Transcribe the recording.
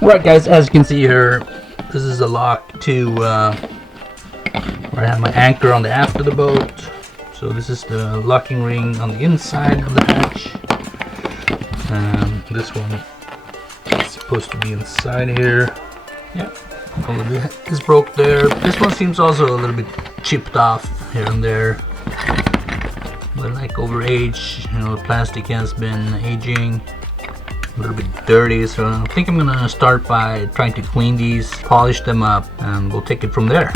Alright guys, as you can see here, this is a lock to where I have my anchor on the aft of the boat. So this is the locking ring on the inside of the hatch. And this one is supposed to be inside here. Yep, all of it is broke there. This one seems also a little bit chipped off here and there. But like over age, you know, the plastic has been aging. A little bit dirty, so I think I'm gonna start by trying to clean these, polish them up, and we'll take it from there.